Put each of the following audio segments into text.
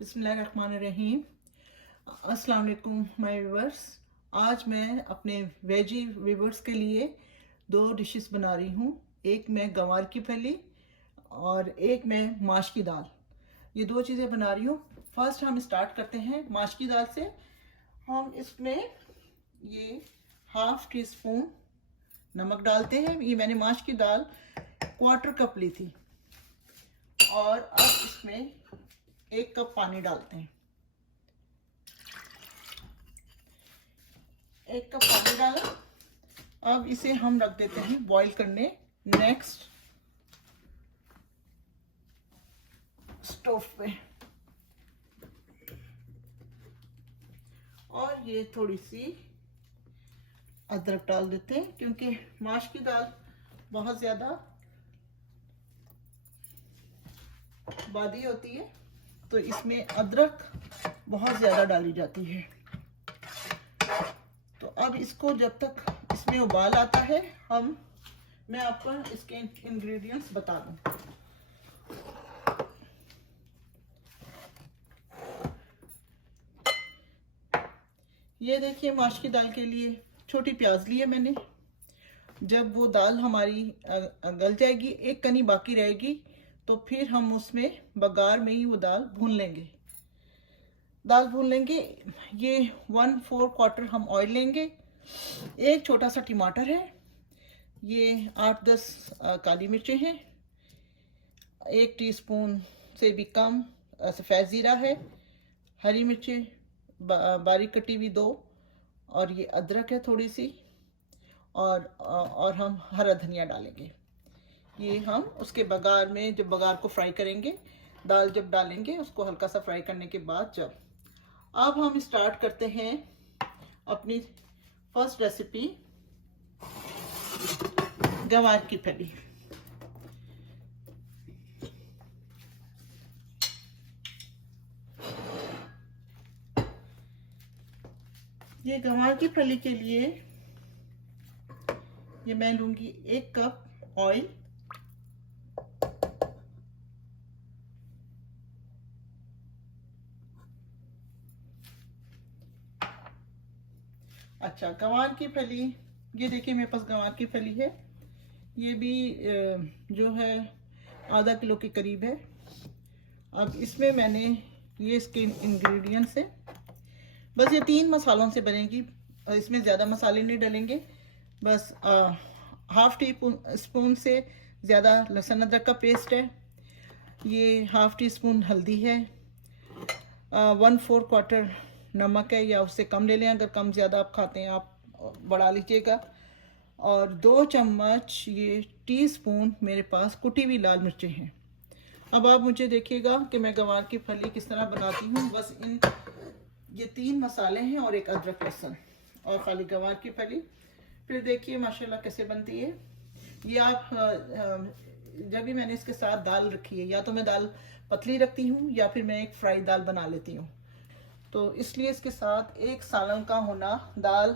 बिस्मिल्लाहिर्रहमानिर्रहीम। अस्सलाम वालेकुम माय व्यूवर्स। आज मैं अपने वेजी व्यूवर्स के लिए दो डिशेस बना रही हूँ। एक मैं गंवार की फली और एक मैं माश की दाल। ये दो चीज़ें बना रही हूँ। फर्स्ट हम स्टार्ट करते हैं माश की दाल से। हम इसमें ये 1/2 टीस्पून नमक डालते हैं। ये मैंने माश की दाल 1/4 कप ली थी और अब इसमें 1 कप पानी डालते हैं। 1 कप पानी डाला। अब इसे हम रख देते हैं बॉईल करने नेक्स्ट स्टोव पे। और ये थोड़ी सी अदरक डाल देते हैं क्योंकि माश की दाल बहुत ज़्यादा बादी होती है, तो इसमें अदरक बहुत ज़्यादा डाली जाती है। तो अब इसको जब तक इसमें उबाल आता है मैं आपको इसके इंग्रेडिएंट्स बता दूं। ये देखिए माश की दाल के लिए छोटी प्याज ली है मैंने। जब वो दाल हमारी गल जाएगी, एक कनी बाकी रहेगी, तो फिर हम उसमें बघार में ही वो दाल भून लेंगे। ये 1/4 हम ऑयल लेंगे। एक छोटा सा टमाटर है, ये 8-10 काली मिर्चें हैं, 1 टीस्पून से भी कम सफ़ेद ज़ीरा है, हरी मिर्चें बारीक कटी हुई 2, और ये अदरक है थोड़ी सी, और हम हरा धनिया डालेंगे। ये हम उसके बघार में, जब बघार को फ्राई करेंगे, दाल जब डालेंगे उसको हल्का सा फ्राई करने के बाद अब हम स्टार्ट करते हैं अपनी फर्स्ट रेसिपी, गंवार की फली। ये गंवार की फली के लिए ये मैं लूंगी 1 कप ऑयल। अच्छा, गंवार की फली, ये देखिए मेरे पास गंवार की फली है। ये भी जो है आधा किलो के करीब है। अब इसमें मैंने ये इसके इंग्रेडिएंट्स है, बस ये 3 मसालों से बनेगी। इसमें ज़्यादा मसाले नहीं डालेंगे, बस 1/2 टीस्पून से ज़्यादा लहसुन अदरक का पेस्ट है, ये 1/2 टीस्पून हल्दी है, 1/4 नमक है, या उससे कम ले लें, अगर कम ज़्यादा आप खाते हैं आप बढ़ा लीजिएगा, और 2 चम्मच ये टीस्पून मेरे पास कुटी हुई लाल मिर्चें हैं। अब आप मुझे देखिएगा कि मैं गंवार की फली किस तरह बनाती हूँ। बस ये 3 मसाले हैं और 1 अदरक लहसुन और खाली गंवार की फली। फिर देखिए माशाल्लाह कैसे बनती है। ये आप जब भी मैंने इसके साथ दाल रखी है, या तो मैं दाल पतली रखती हूँ या फिर मैं एक फ्राई दाल बना लेती हूँ, तो इसलिए इसके साथ एक सालन का होना, दाल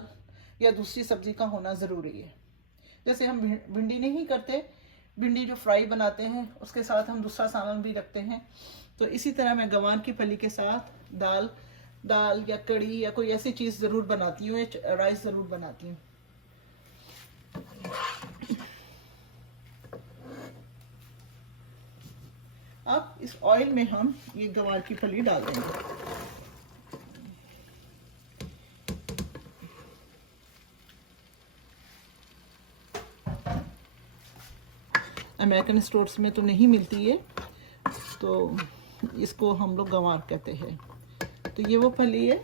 या दूसरी सब्जी का होना ज़रूरी है। जैसे हम भिंडी नहीं करते, भिंडी जो फ्राई बनाते हैं उसके साथ हम दूसरा सालन भी रखते हैं, तो इसी तरह मैं गंवार की फली के साथ दाल या कड़ी या कोई ऐसी चीज़ ज़रूर बनाती हूँ, राइस ज़रूर बनाती हूँ। अब इस ऑयल में हम ये गंवार की फली डाल देंगे। अमेरिकन स्टोर्स में तो नहीं मिलती है, तो इसको हम लोग गंवार कहते हैं। तो ये वो फली है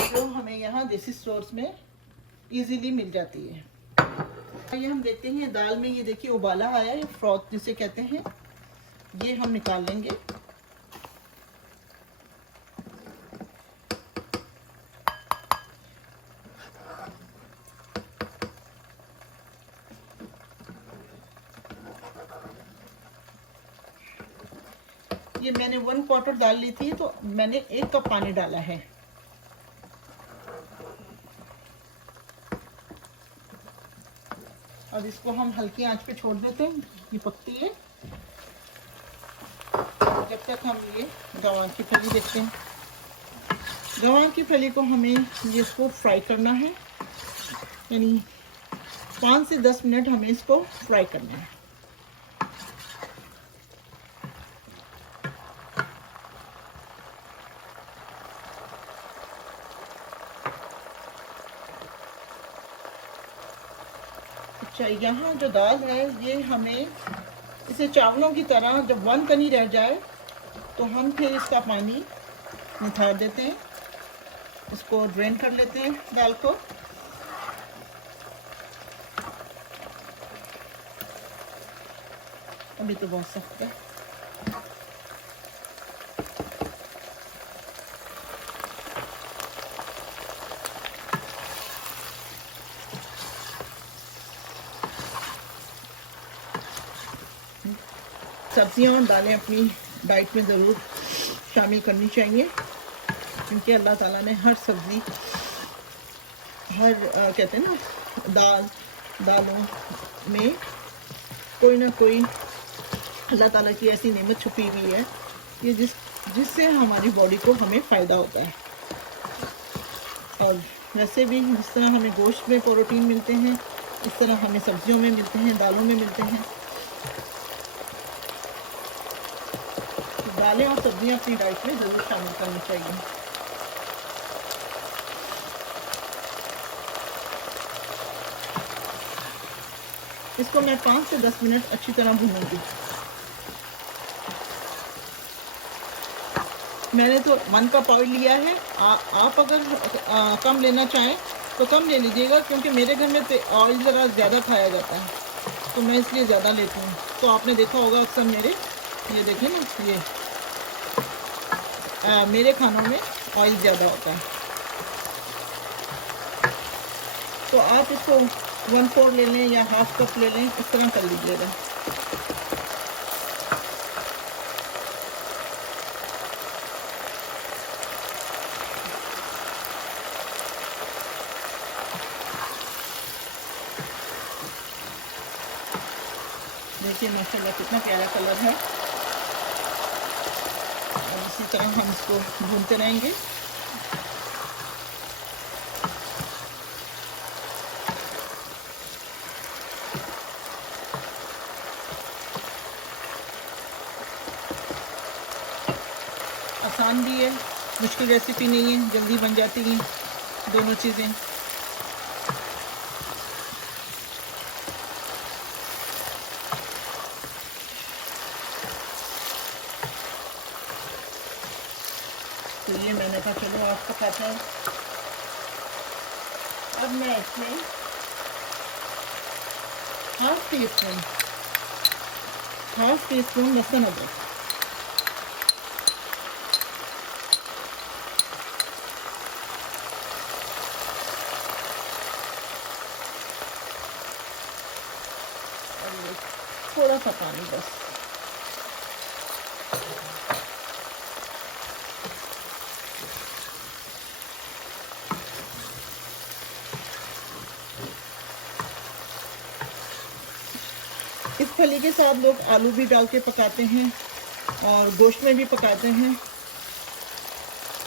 जो हमें यहाँ देसी स्टोर्स में इजीली मिल जाती है। ये हम देखते हैं दाल में, ये देखिए उबाला आया है, फ्रॉथ जिसे कहते हैं, ये हम निकाल लेंगे। ये मैंने 1/4 दाल ली थी, तो मैंने 1 कप पानी डाला है। अब इसको हम हल्की आंच पे छोड़ देते हैं, ये पकती है जब तक हम ये गवार की फली देखते हैं। गवार की फली को हमें ये इसको फ्राई करना है, यानी 5 से 10 मिनट हमें इसको फ्राई करना है। अच्छा, यहाँ जो दाल है ये हमें इसे चावलों की तरह जब 1 कनी रह जाए तो हम फिर इसका पानी निथार देते हैं, इसको ड्रेन कर लेते हैं दाल को। अभी तो बहुत सख्त है। सब्जियां और दालें अपनी डाइट में ज़रूर शामिल करनी चाहिए, क्योंकि अल्लाह ताला ने हर सब्ज़ी, हर कहते हैं ना, दालों में कोई ना कोई अल्लाह ताला की ऐसी नेमत छुपी हुई है ये जिससे हमारी बॉडी को हमें फ़ायदा होता है। और वैसे भी जिस तरह हमें गोश्त में प्रोटीन मिलते हैं, इस तरह हमें सब्जियों में मिलते हैं, दालों में मिलते हैं। दालें और सब्जियां अपनी डाइट में ज़रूर शामिल करनी चाहिए। इसको मैं 5 से 10 मिनट अच्छी तरह भूनूंगी। मैंने तो 1 कप ऑयल लिया है। आप अगर कम लेना चाहें तो कम ले लीजिएगा, क्योंकि मेरे घर में ऑयल ज़रा ज़्यादा खाया जाता है, तो मैं इसलिए ज़्यादा लेती हूँ। तो आपने देखा होगा अक्सर मेरे, ये देखें ना, ये मेरे खानों में ऑयल ज़्यादा होता है। तो आप इसको 1/4 ले लें या ½ कप ले लें, इस तरह कर लीजिएगा। देखिए माशाल्लाह कितना प्यारा कलर है। और इसी तरह हम इसको भूनते रहेंगे। आसान भी है, मुश्किल रेसिपी नहीं है, जल्दी बन जाती हैं दोनों चीज़ें। तो ये मैंने कहा चलो आपको पता है। अब मैं इसमें ½ टीस्पून लहसुन अदरक, थोड़ा सा पानी बस। इस फली के साथ लोग आलू भी डाल के पकाते हैं और गोश्त में भी पकाते हैं।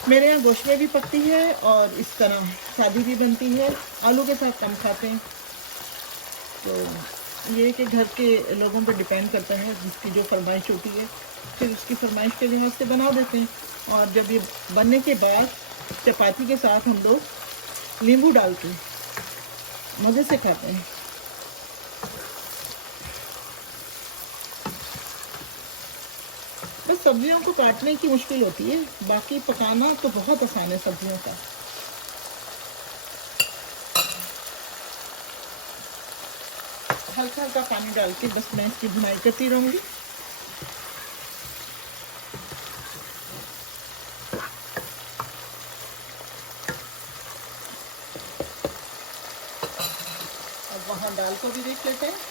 मेरे यहाँ गोश्त में भी पकती है और इस तरह सादी भी बनती है। आलू के साथ कम खाते हैं। तो ये कि घर के लोगों पर डिपेंड करता है, जिसकी जो फरमाइश होती है फिर उसकी फरमाइश के लिहाज से बना देते हैं। और जब ये बनने के बाद चपाती के साथ हम लोग नींबू डाल के मज़े से खाते हैं। बस सब्जियों को काटने की मुश्किल होती है, बाकी पकाना तो बहुत आसान है सब्जियों का। हल्का हल्का पानी डाल के बस मैं इसकी भुनाई करती रहूँगी। अब वहाँ दाल को भी देख लेते हैं।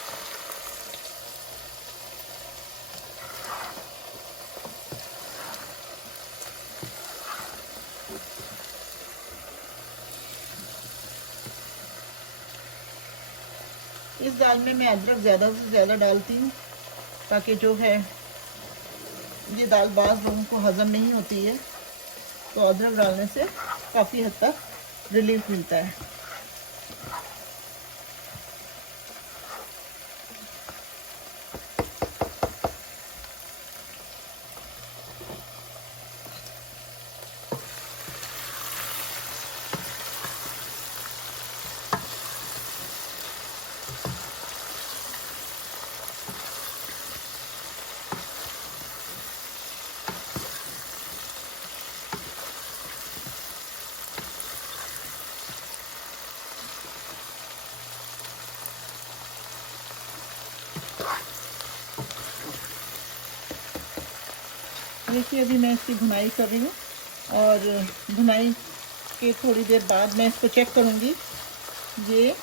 ये इस दाल में मैं अदरक ज़्यादा से ज़्यादा डालती हूँ, ताकि जो है ये दाल बाज़ लोगों को हज़म नहीं होती है, तो अदरक डालने से काफ़ी हद तक रिलीफ मिलता है। देखिए अभी मैं इसकी भुनाई कर रही हूँ, और भुनाई के थोड़ी देर बाद मैं इसको चेक करूँगी। ये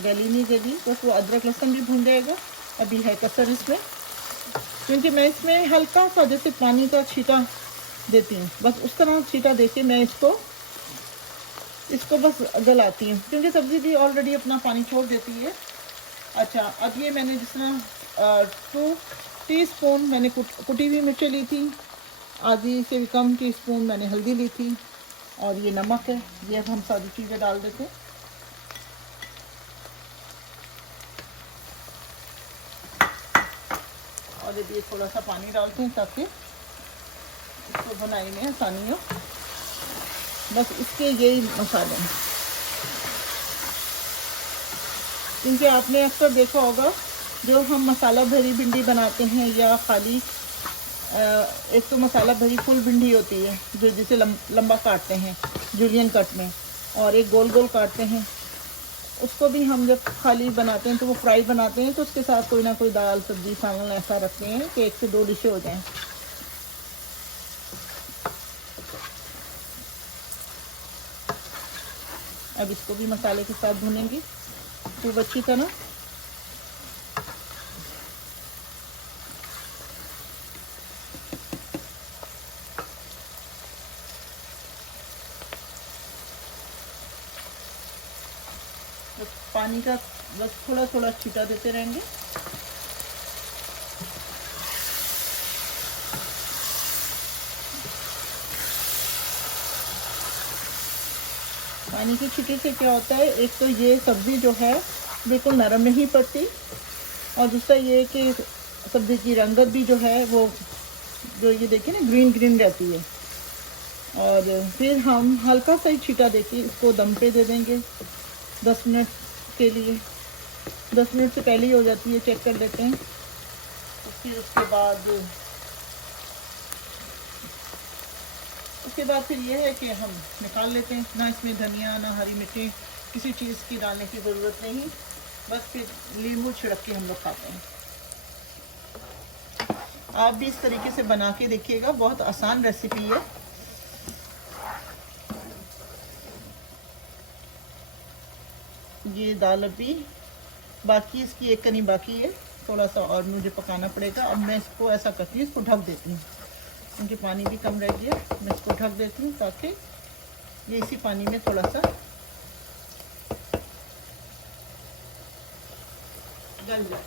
गली नहीं गली, बस वो अदरक लहसुन भी भून जाएगा। अभी है कसर इसमें, क्योंकि मैं इसमें हल्का सा जैसे पानी का छींटा देती हूँ, बस उस तरह छींटा देके मैं इसको बस गलाती हूँ, क्योंकि सब्ज़ी भी ऑलरेडी अपना पानी छोड़ देती है। अच्छा, अब ये मैंने जिस तरह 2 टीस्पून मैंने कुटी हुई मिर्चें ली थी, आधी से भी कम टीस्पून मैंने हल्दी ली थी, और ये नमक है। ये अब हम सारी चीज़ें डाल देते हैं। और ये थोड़ा सा पानी डालते हैं ताकि इसको बनाई में आसानी हो। बस इसके यही मसाले हैं, क्योंकि आपने अक्सर देखा होगा जो हम मसाला भरी भिंडी बनाते हैं, या खाली एक तो मसाला भरी फुल भिंडी होती है जो जिसे लंबा काटते हैं जुलियन कट में, और एक गोल गोल काटते हैं। उसको भी हम जब खाली बनाते हैं तो वो फ्राई बनाते हैं, तो उसके साथ कोई ना कोई दाल सब्जी सालन ऐसा रखते हैं कि 1 से 2 डिशें हो जाएं। अब इसको भी मसाले के साथ भूनेंगे खूब अच्छी तरह। तो पानी का बस थोड़ा थोड़ा छींटा देते रहेंगे। पानी के छींटे से क्या होता है, एक तो ये सब्ज़ी जो है बिल्कुल नरम नहीं पड़ती, और दूसरा ये कि सब्ज़ी की रंगत भी जो है वो जो ये देखिए ना ग्रीन ग्रीन रहती है। और फिर हम हल्का सा ही छींटा देके इसको दम पे दे देंगे 10 मिनट के लिए। 10 मिनट से पहले ही हो जाती है, चेक कर लेते हैं। तो फिर उसके बाद फिर ये है कि हम निकाल लेते हैं। ना इसमें धनिया ना हरी मिर्ची किसी चीज़ की डालने की ज़रूरत नहीं, बस फिर नींबू छिड़क के हम लोग खाते हैं। आप भी इस तरीके से बना के देखिएगा, बहुत आसान रेसिपी है। ये दाल अभी बाकी, इसकी एक कनी बाकी है, थोड़ा सा और मुझे पकाना पड़ेगा। अब मैं इसको ऐसा करती हूँ, इसको ढक देती हूँ, क्योंकि पानी भी कम रह गया। मैं इसको ढक देती हूँ ताकि ये इसी पानी में थोड़ा सा गल जाए।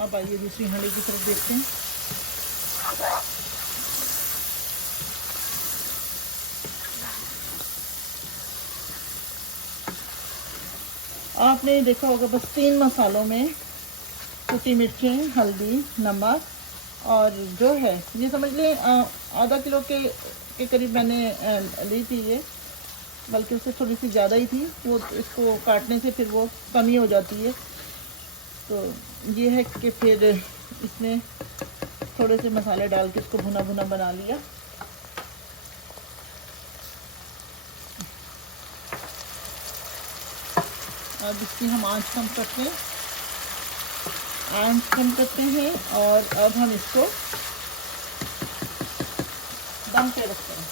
अब आइए दूसरी हांडी की तरफ देखते हैं। आपने देखा होगा बस 3 मसालों में कुटी मिर्चें, हल्दी, नमक, और जो है ये समझ लें आधा किलो के करीब मैंने ली थी ये, बल्कि उससे थोड़ी सी ज़्यादा ही थी। वो इसको काटने से फिर वो कमी हो जाती है। तो ये है कि फिर इसमें थोड़े से मसाले डाल के इसको भुना भुना बना लिया। अब इसकी हम आंच कम करते हैं, और अब हम इसको दम पे रखते हैं।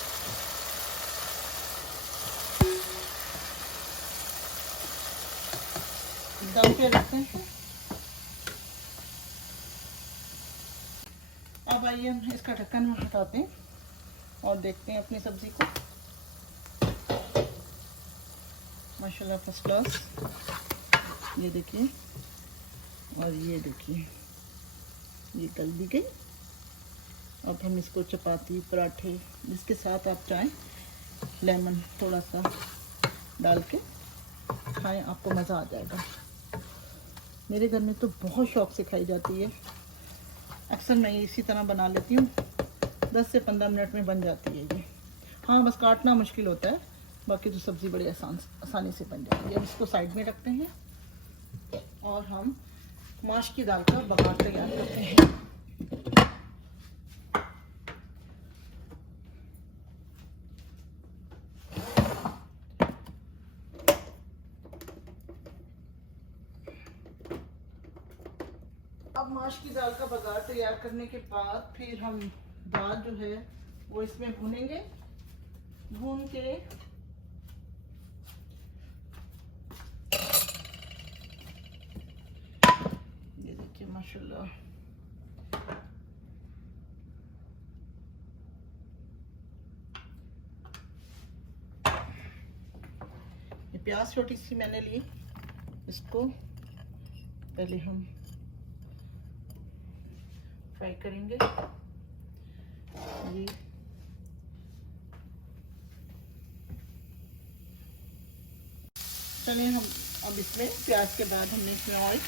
दम पे रखते हैं आइए हम इसका ढक्कन हटाते हैं और देखते हैं अपनी सब्ज़ी को। माशाल्लाह फर्स्ट क्लास, ये देखिए, और ये देखिए ये तल भी गई। अब हम इसको चपाती, पराठे, जिसके साथ आप चाहें लेमन थोड़ा सा डाल के खाएं, आपको मज़ा आ जाएगा। मेरे घर में तो बहुत शौक से खाई जाती है। अक्सर मैं इसी तरह बना लेती हूँ, 10 से 15 मिनट में बन जाती है ये। हाँ, बस काटना मुश्किल होता है, बाकी तो सब्ज़ी बड़ी आसानी से बन जाती है। अब इसको साइड में रखते हैं और हम माश की दाल का बघार तैयार करते हैं। अब माश की दाल का बघार तैयार करने के बाद फिर हम दाल जो है वो इसमें भूनेंगे। भून के ये देखिए माशाल्लाह, ये प्याज छोटी सी मैंने ली, इसको पहले हम फ्राई करेंगे। ये चलिए, हम अब इसमें प्याज के बाद हमने इसमें ऑयल,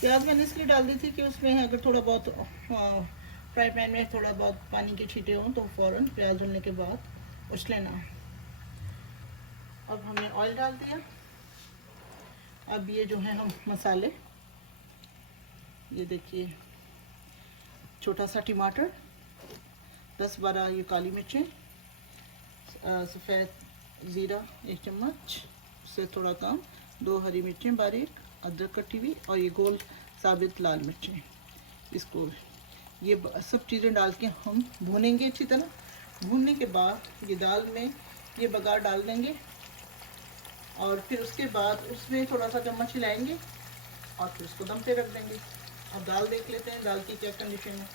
प्याज मैंने इसलिए डाल दी थी कि उसमें अगर थोड़ा बहुत फ्राई पैन में थोड़ा बहुत पानी के छींटे हों तो फ़ौरन प्याज डालने के बाद उछले ना। अब हमने ऑयल डाल दिया। अब ये जो है हम मसाले, ये देखिए छोटा सा टमाटर, 10-12 ये काली मिर्चें, सफ़ेद ज़ीरा 1 चम्मच, उससे थोड़ा कम 2 हरी मिर्चें बारीक, अदरक कटी हुई, और ये गोल साबित लाल मिर्चें। इसको ये सब चीज़ें डाल के हम भूनेंगे अच्छी तरह। भूनने के बाद ये दाल में ये बघार डाल देंगे और फिर उसके बाद उसमें थोड़ा सा चम्मच हिलाएंगे और फिर उसको दम पे रख देंगे। अब दाल देख लेते हैं दाल की क्या कंडीशन है।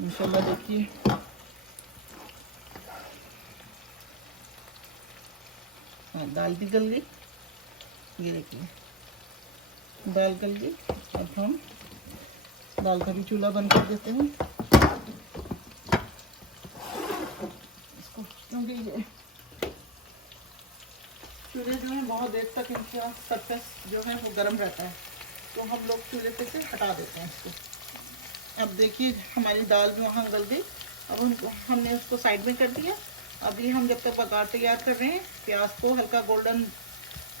इंशाल्लाह देखिए, हाँ दाल भी गल गई। ये देखिए दाल गल गई। अब हम दाल का भी चूल्हा बंद कर देते हैं इसको, क्योंकि ये चूल्हे जो है बहुत देर तक इनका सरफेस जो है वो गर्म रहता है, तो हम लोग चूल्हे पे से हटा देते हैं इसको। अब देखिए हमारी दाल भी वहाँ गल गई। अब हमने उसको साइड में कर दिया। अभी हम जब तक बघार तैयार कर रहे हैं, प्याज को हल्का गोल्डन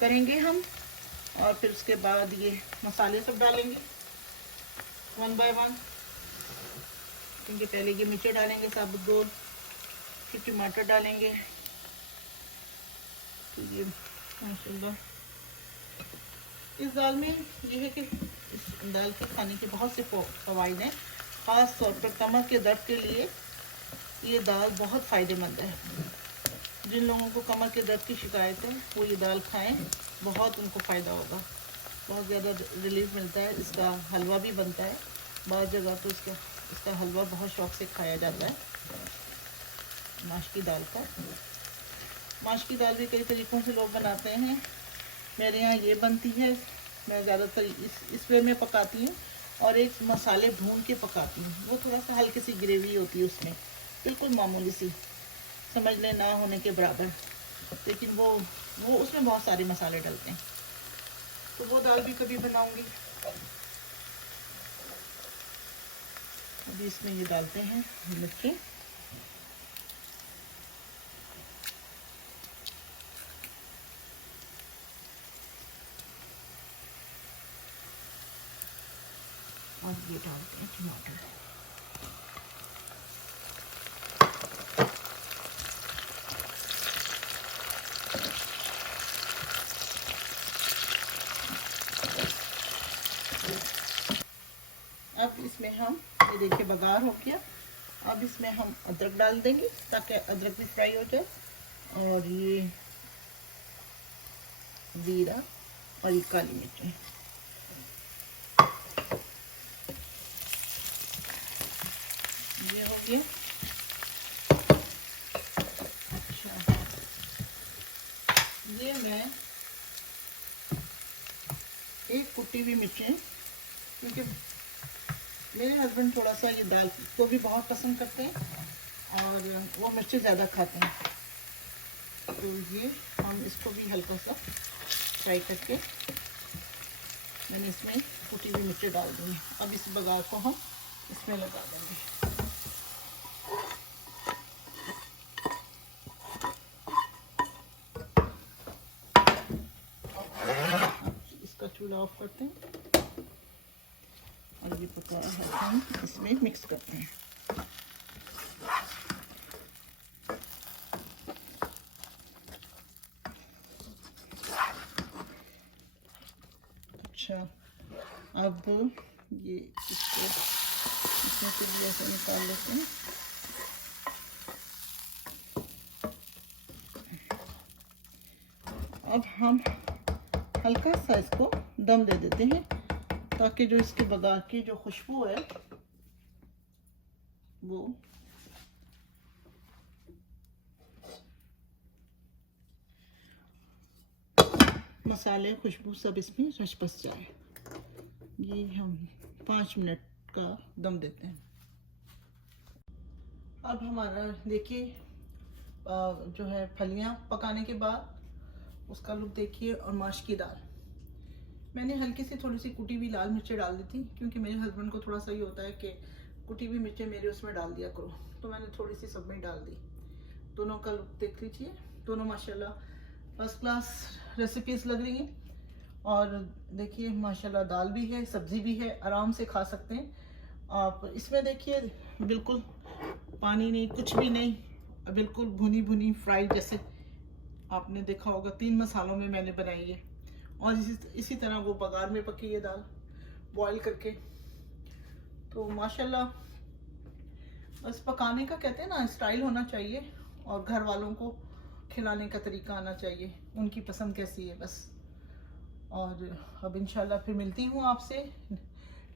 करेंगे हम, और फिर उसके बाद ये मसाले सब डालेंगे 1 बाय 1। क्योंकि पहले ये मिर्ची डालेंगे साबुत गोल, फिर टमाटर डालेंगे। तो ये माशाल्लाह इस दाल में ये है कि इस दाल के खाने के बहुत से फ़वाइद हैं। ख़ास तौर पर कमर के दर्द के लिए ये दाल बहुत फ़ायदेमंद है। जिन लोगों को कमर के दर्द की शिकायत है वो ये दाल खाएं, बहुत उनको फ़ायदा होगा, बहुत ज़्यादा रिलीफ मिलता है। इसका हलवा भी बनता है, बहुत जगह तो इसका हलवा बहुत शौक़ से खाया जाता है। माश की दाल का, माश की दाल भी कई तरीक़ों से लोग बनाते हैं। मेरे यहाँ ये बनती है, मैं ज़्यादातर इस वे में पकाती हूँ, और एक मसाले भून के पकाती हूँ। वो थोड़ा सा हल्की सी ग्रेवी होती है उसमें, बिल्कुल मामूली सी, समझ लें ना होने के बराबर, लेकिन वो उसमें बहुत सारे मसाले डलते हैं। तो वो दाल भी कभी बनाऊंगी। अभी इसमें ये डालते हैं मिर्ची, और ये डालते हैं टमाटर। अब इसमें हम ये देखिए बघार हो गया। अब इसमें हम अदरक डाल देंगे ताकि अदरक भी फ्राई हो जाए, और ये ज़ीरा और ये काली मिर्चें। ये हो गया। अच्छा, ये मैं एक कुटी हुई मिर्चें, क्योंकि मेरे हस्बैंड थोड़ा सा ये दाल को भी बहुत पसंद करते हैं और वो मिर्चें ज़्यादा खाते हैं, तो ये हम इसको भी हल्का सा फ्राई करके मैंने इसमें कुटी हुई मिर्चें डाल दी। अब इस बघार को हम इसमें लगा देंगे। इसका चूल्हा ऑफ करते हैं और ये पकाया है हम इसमें मिक्स करते हैं। अच्छा, अब ये इसको इसमें से भी ऐसे निकाल लेते हैं। अब हम हल्का सा इसको दम दे देते हैं, ताकि जो इसके बघार की जो खुशबू है वो मसाले खुशबू सब इसमें रच बस जाए। ये हम 5 मिनट का दम देते हैं। अब हमारा देखिए जो है फलियां पकाने के बाद उसका लुक देखिए। और माश की दाल मैंने हल्की सी थोड़ी सी कुटी हुई लाल मिर्चें डाल दी थी, क्योंकि मेरे हस्बैंड को थोड़ा सा ये होता है कि कुटी हुई मिर्चें मेरे उसमें डाल दिया करो, तो मैंने थोड़ी सी सब में डाल दी। दोनों का लुक देख लीजिए, दोनों माशाल्लाह फर्स्ट क्लास रेसिपीज लग रही हैं। और देखिए माशाल्लाह दाल भी है, सब्जी भी है, आराम से खा सकते हैं आप। इसमें देखिए बिल्कुल पानी नहीं, कुछ भी नहीं, बिल्कुल भुनी भुनी फ्राई जैसे आपने देखा होगा 3 मसालों में मैंने बनाई है। और इसी तरह वो बघार में पकी है दाल बॉईल करके। तो माशाल्लाह बस पकाने का कहते हैं ना स्टाइल होना चाहिए, और घर वालों को खिलाने का तरीका आना चाहिए, उनकी पसंद कैसी है बस। और अब इंशाल्लाह फिर मिलती हूँ आपसे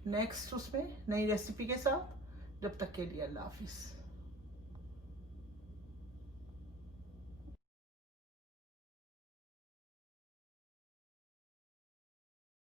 नेक्स्ट उसमें नई रेसिपी के साथ। जब तक के लिए अल्लाह हाफिज़।